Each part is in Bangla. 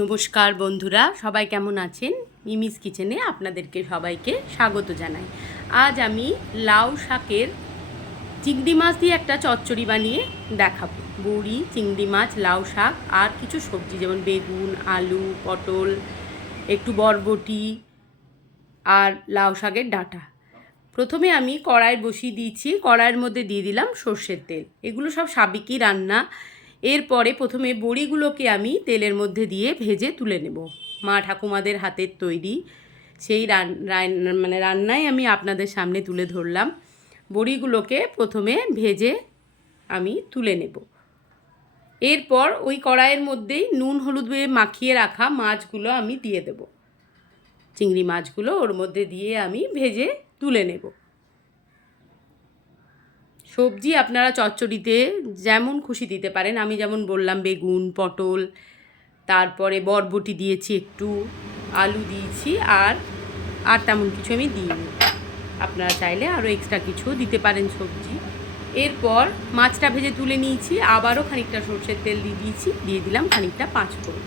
নমস্কার বন্ধুরা, সবাই কেমন আছেন? মিমিস কিচেনে আপনাদেরকে সবাইকে স্বাগত জানাই। আজ আমি লাউ শাকের চিংড়ি মাছ দিয়ে একটা চচ্চড়ি বানিয়ে দেখাবো। বড়ি, চিংড়ি মাছ, লাউ শাক আর কিছু সবজি যেমন বেগুন, আলু, পটল, একটু বরবটি আর লাউ শাকের ডাঁটা। প্রথমে আমি কড়াই বসিয়ে দিয়েছি, কড়াইয়ের মধ্যে দিয়ে দিলাম সর্ষের তেল। এগুলো সব সাবিকি রান্না। এরপরে প্রথমে বড়িগুলোকে আমি তেলের মধ্যে দিয়ে ভেজে তুলে নেব। মা ঠাকুমাদের হাতের তৈরি সেই রান মানে রান্নাই আমি আপনাদের সামনে তুলে ধরলাম। বড়িগুলোকে প্রথমে ভেজে আমি তুলে নেব। এরপর ওই কড়াইয়ের মধ্যেই নুন, হলুদ মাখিয়ে রাখা মাছগুলো আমি দিয়ে দেব। চিংড়ি মাছগুলো ওর মধ্যে দিয়ে আমি ভেজে তুলে নেব। সবজি আপনারা চচ্চড়িতে যেমন খুশি দিতে পারেন। আমি যেমন বললাম, বেগুন, পটল, তারপরে বরবটি দিয়েছি একটু, আলু দিয়েছি আর আর তেমন কিছু আমি দিইনি। আপনারা চাইলে আরও এক্সট্রা কিছু দিতে পারেন সবজি। এরপর মাছটা ভেজে তুলে নিয়েছি, আবারও খানিকটা সর্ষের তেল দিয়ে দিয়েছি, দিয়ে দিলাম খানিকটা পাঁচ ফোড়ন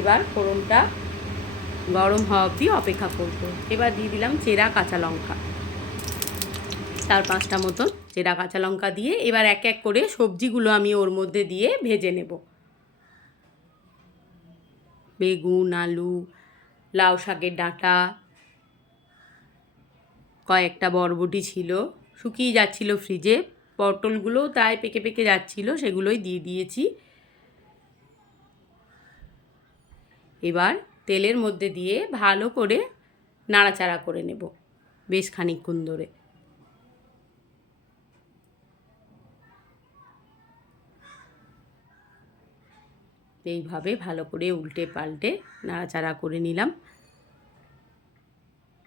এবার ফোড়নটা গরম হওয়া অবধি অপেক্ষা করব। এবার দিয়ে দিলাম চেরা কাঁচা লঙ্কা। চার পাঁচটা মতন চেরা কাঁচা লঙ্কা দিয়ে এবার এক এক করে সবজিগুলো আমি ওর মধ্যে দিয়ে ভেজে নেব। বেগুন, আলু, লাউ শাকের ডাঁটা, কয়েকটা বরবটি ছিল, শুকিয়ে যাচ্ছিল ফ্রিজে পটলগুলোও তাই পেকে পেকে যাচ্ছিল, সেগুলোই দিয়ে দিয়েছি। এবার তেলের মধ্যে দিয়ে ভালো করে নাড়াচাড়া করে নেব, বেশ খানিকক্ষণ ধরে। এইভাবে ভালো করে উল্টে পাল্টে নাড়াচাড়া করে নিলাম।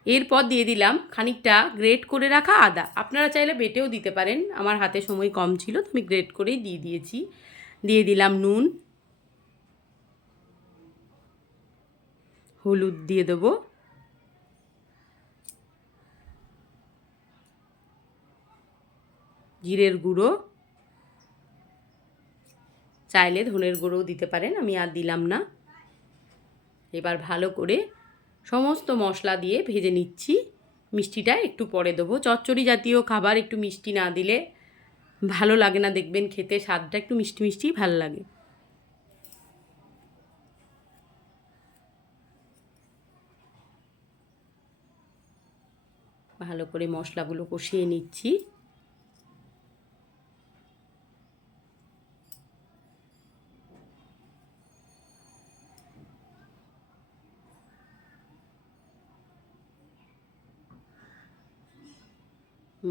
এরপর দিয়ে দিলাম খানিকটা গ্রেট করে রাখা আদা। আপনারা চাইলে বেটেও দিতে পারেন, আমার হাতে সময় কম ছিল তো আমি গ্রেট করেই দিয়ে দিয়েছি। দিয়ে দিলাম নুন। হলুদ দিয়ে দেবো। জিরের গুঁড়ো। চাইলে ধনের গুঁড়োও দিতে পারেন, আমি আর দিলাম না। এবার ভালো করে সমস্ত মশলা দিয়ে ভেজে নিচ্ছি। মিষ্টিটা একটু পরে দেবো। চচ্চড়ি জাতীয় খাবার একটু মিষ্টি না দিলে ভালো লাগে না, দেখবেন খেতে স্বাদটা একটু মিষ্টি মিষ্টি ভালো লাগে। ভালো করে মশলাগুলো কষিয়ে নিচ্ছি।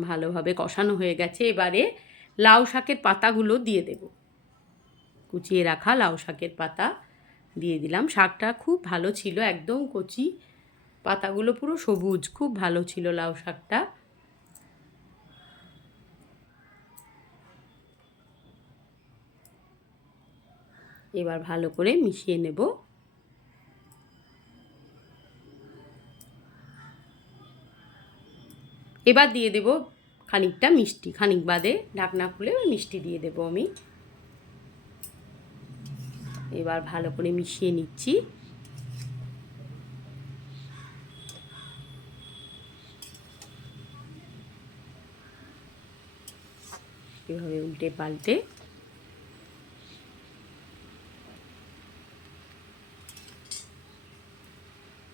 ভালোভাবে কষানো হয়ে গেছে, এবারে লাউ শাকের পাতাগুলো দিয়ে দেব। কুচিয়ে রাখা লাউ শাকের পাতা দিয়ে দিলাম। শাকটা খুব ভালো ছিল, একদম কচি। পাতাগুলো পুরো সবুজ, খুব ভালো ছিল লাউ শাকটা। এবার ভালো করে মিশিয়ে নেব। এবার দিয়ে দেব খানিকটা মিষ্টি, খানিক বাদে ঢাকনা খুলে মিষ্টি দিয়ে দেব আমি। এবার ভালো করে মিশিয়ে নিচ্ছি। এভাবে উল্টে পাল্টে।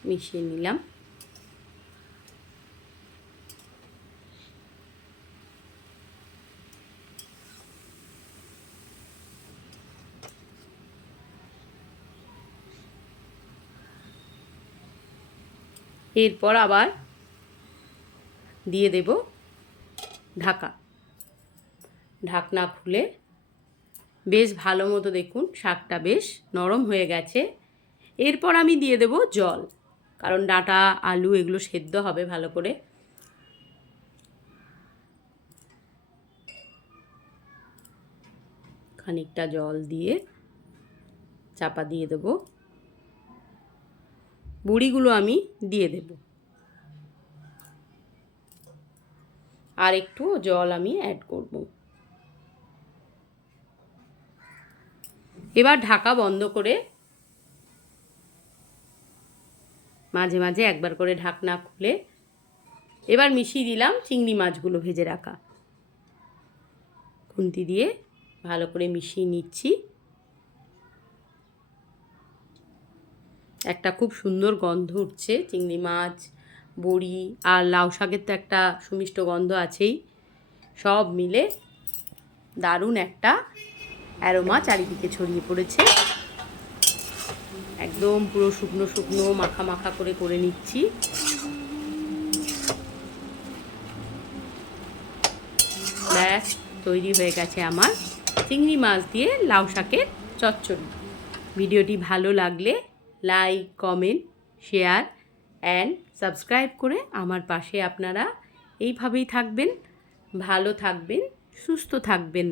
মিশিয়ে নিলাম। এরপর আবার দিয়ে দেব ঢাকা। ঢাকনা খুলে বেশ ভালো মতো দেখুন, শাকটা বেশ নরম হয়ে গেছে। এরপর আমি দিয়ে দেব জল, কারণ ডাঁটা, আলু এগুলো সেদ্ধ হবে ভালো করে। খানিকটা জল দিয়ে চাপা দিয়ে দেব। বড়িগুলো আমি দিয়ে দেব। আর একটু জল আমি অ্যাড করব। এবার ঢাকা বন্ধ করে মাঝে মাঝে একবার করে ঢাকনা খুলে এবার মিশিয়ে দিলাম চিংড়ি মাছগুলো ভেজে রাখা। খুন্তি দিয়ে ভালো করে মিশিয়ে নিচ্ছি। একটা খুব সুন্দর গন্ধ উঠছে, চিংড়ি মাছ, বড়ি আর লাউ শাকের তো একটা সুমিষ্ট গন্ধ আছেই। সব মিলে দারুণ একটা অ্যারোমা চারিদিকে ছড়িয়ে পড়েছে। একদম পুরো শুকনো শুকনো মাখা মাখা করে করে নিচ্ছি। ব্যাস, তৈরি হয়ে গেছে আমার চিংড়ি মাছ দিয়ে লাউ শাকের চচ্চড়ি। ভিডিওটি ভালো লাগলে like comment share and subscribe করে আমার পাশে আপনারা এইভাবেই থাকবেন, ভালো থাকবেন, সুস্থ থাকবেন।